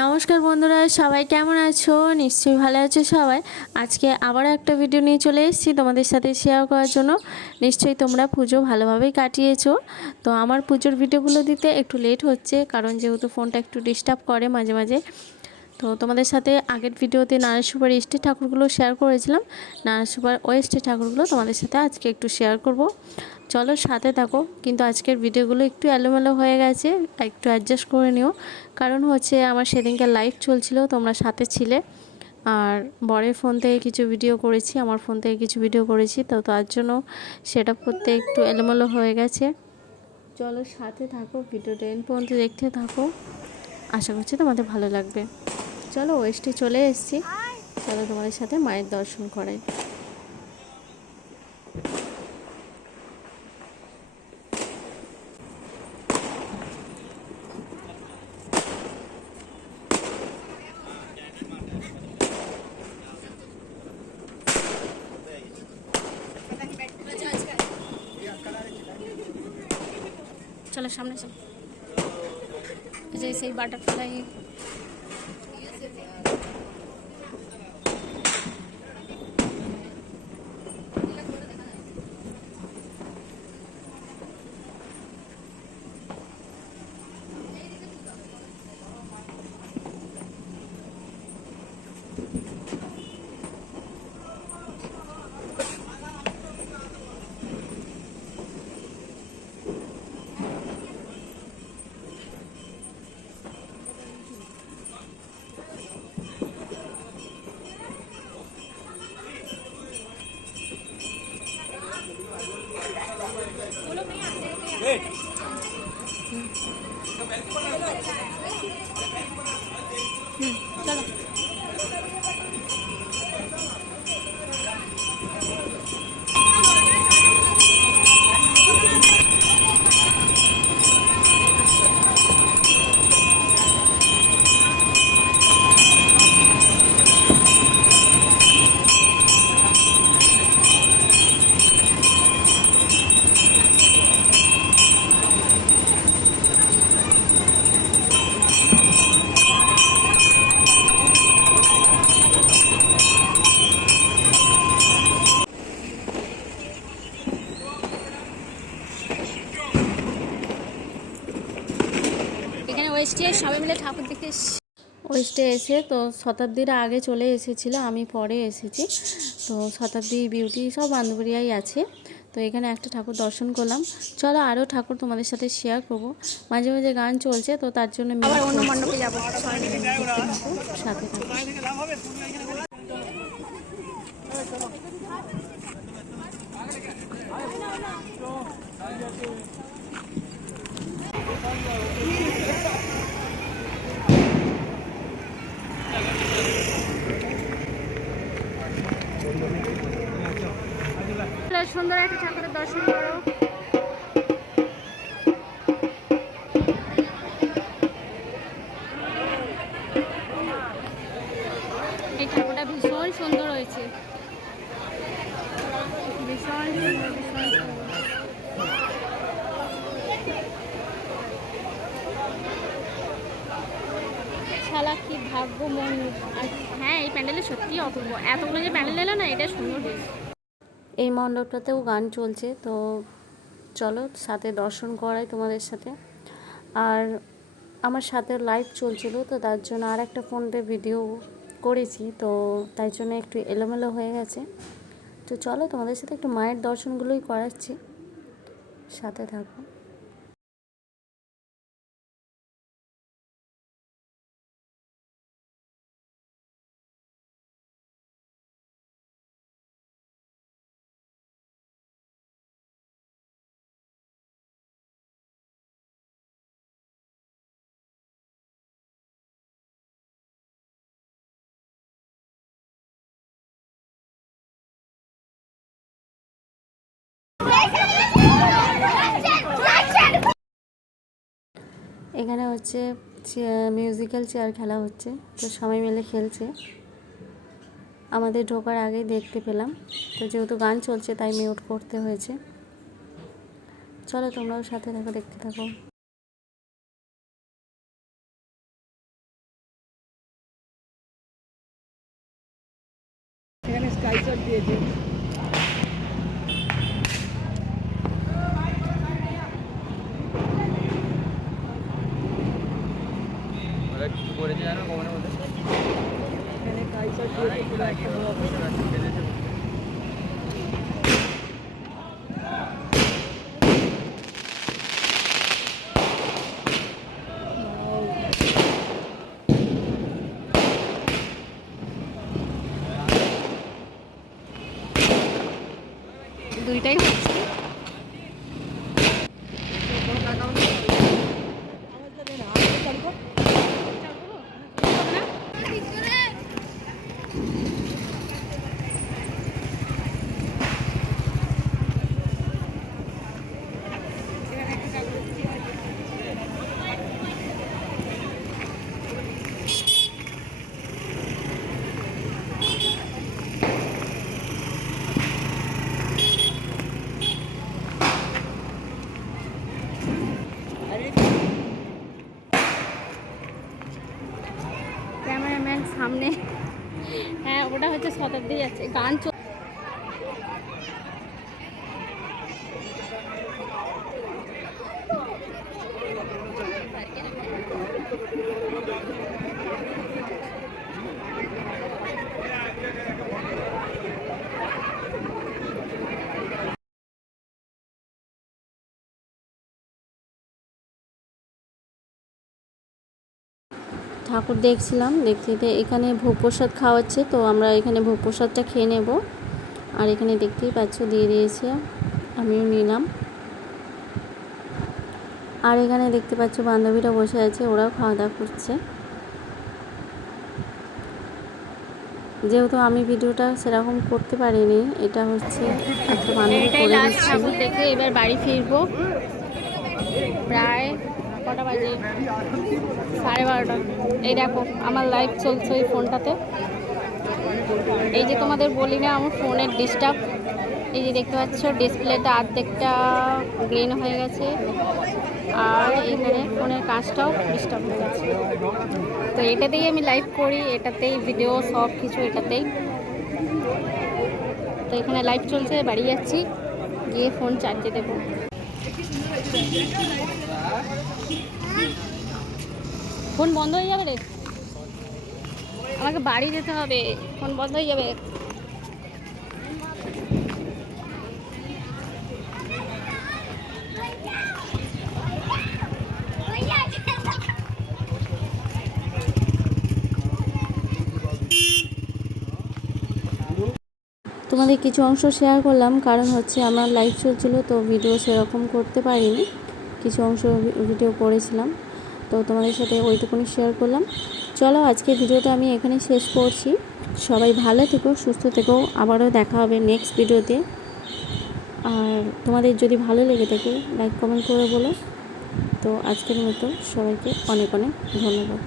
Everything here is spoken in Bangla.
নমস্কার বন্ধুরা, সবাই কেমন আছো? নিশ্চয়ই ভালো আছো সবাই। আজকে আবারও একটা ভিডিও নিয়ে চলে এসেছি তোমাদের সাথে শেয়ার করার জন্য। নিশ্চয়ই তোমরা পুজো ভালোভাবেই কাটিয়েছো। তো আমার পুজোর ভিডিওগুলো দিতে একটু লেট হচ্ছে, কারণ যেহেতু ফোনটা একটু ডিস্টার্ব করে মাঝে মাঝে। তো তোমাদের সাথে আগের ভিডিওতে নারায়ণ সুপার ইষ্টের ঠাকুরগুলো শেয়ার করেছিলাম। নারায়ণ সুপার ওয়েস্টের ঠাকুরগুলো তোমাদের সাথে আজকে একটু শেয়ার করব। চলো সাথে থাকো। কিন্তু আজকের ভিডিওগুলো একটু এলোমেলো হয়ে গেছে একটু অ্যাডজাস্ট করে নিও। কারণ হচ্ছে আমার সেদিনকার লাইভ চলছিল তোমরা সাথে ছিলে। আর বরের ফোন থেকে কিছু ভিডিও করেছি আমার ফোন থেকে কিছু ভিডিও করেছি তো তার জন্য সেট আপ করতে একটু এলোমেলো হয়ে গেছে। চলো সাথে থাকো ভিডিওটা এন পর্যন্ত দেখতে থাকো। আশা করছি তোমাদের ভালো লাগবে। চলো ওয়েস্টে চলে এসেছি। চলো তোমাদের সাথে মায়ের দর্শন করাই। চলো সামনে চলো এই যে সেই বাটারফ্লাই চলো এখানে ওয়েস্টে সবাই মিলে ঠাকুর দেখতে এসেছি। ওয়েস্টে এসে তো শতাব্দীর আগে চলে এসেছিল আমি পরে এসেছি। তো শতাব্দী বিউটি সব বান্ধবীরাই আছে। তো এখানে একটা ঠাকুর দর্শন করলাম। চলো আরও ঠাকুর তোমাদের সাথে শেয়ার করব। মাঝে মাঝে গান চলছে তো তার জন্য সাথে থাকো। সুন্দর একটা ঠাকুরের দর্শন করো। এই ঠাকুরটা ভীষণ সুন্দর হয়েছে। ভীষণ ভীষণ শালা কি ভাগ্য মন আর হ্যাঁ এই প্যান্ডেলে সত্যি অপূর্ব। এতগুলো যে প্যান্ডেল এলো না এটা সুন্দর হয়েছে। এই মণ্ডপটাতেও গান চলছে, তো চলো সাথে দর্শন করাই তোমাদের সাথে। আর আমার সাথে লাইভ চলছিল, তো তার জন্য আর একটা ফোনতে ভিডিও করেছি, তো তাই জন্য একটু এলোমেলো হয়ে গেছে। তো চলো তোমাদের সাথে একটু মায়ের দর্শনগুলোই করাচ্ছি। সাথে থাকো। এখানে হচ্ছে মিউজিক্যাল চেয়ার খেলা হচ্ছে, তো সবাই মিলে খেলছে। আমাদের ঢোকার আগেই দেখতে পেলাম, তো যেহেতু গান চলছে তাই মিউট করতে হয়েছে। চলো তোমরাও সাথে থাকো, দেখতে থাকো। এখানে স্কাইশট দিয়েছে। দুইটাই হচ্ছে সামনে হ্যাঁ ওটা হচ্ছে শতাব্দী যাচ্ছে গান চল ঠাকুর দেখছিলাম দেখতে দেখতে এখানে ভোগ প্রসাদ খাওয়াচ্ছে তো আমরা এখানে ভোগ প্রসাদটা খেয়ে নেব। আর এখানে দেখতেই পাচ্ছ দিয়ে দিয়েছে আমিও নিলাম। আর এখানে দেখতে পাচ্ছ বান্ধবীরা বসে আছে ওরাও খাওয়া দাওয়া করছে। যেহেতু আমি ভিডিওটা সেরকম করতে পারিনি এটা হচ্ছে একটা বান্ধবী করে দেখে এবার বাড়ি ফিরবো। প্রায় কটা বাজে? সাড়ে বারোটা এই দেখো, আমার লাইভ চলছে ওই ফোনটাতে। এই যে তোমাদের বলি না, আমার ফোনের ডিস্টার্ব এই যে দেখতে পাচ্ছ ডিসপ্লেটা অর্ধেকটা গ্রিন হয়ে গেছে। আর এখানে ফোনের কাজটাও ডিস্টার্ব হয়ে গেছে। তো এটাতেই আমি লাইভ করি, এটাতেই ভিডিও সব কিছু এটাতেই। তো এখানে লাইভ চলছে, বাড়ি যাচ্ছি, গিয়ে ফোন চার্জে দেবো। ফোন বন্ধ হয়ে যাবে রে? আমাকে বাড়ি যেতে হবে, ফোন বন্ধ হয়ে যাবে। তোমাদের কিছু অংশ শেয়ার করলাম, কারণ হচ্ছে আমার লাইভ চলছিল, তো ভিডিও সেরকম করতে পারিনি। কিছু অংশ ভিডিও করেছিলাম। তো তোমাদের সাথে ওইটুকুনি শেয়ার করলাম। চলো আজকে ভিডিওটা আমি এখানে শেষ করছি। সবাই ভালো থেকো, সুস্থ থেকো। আবারও দেখা হবে নেক্সট ভিডিওতে। আর তোমাদের যদি ভালো লেগে থাকে লাইক কমেন্ট করে বলো। তো আজকের মতো সবাইকে অনেক অনেক ধন্যবাদ।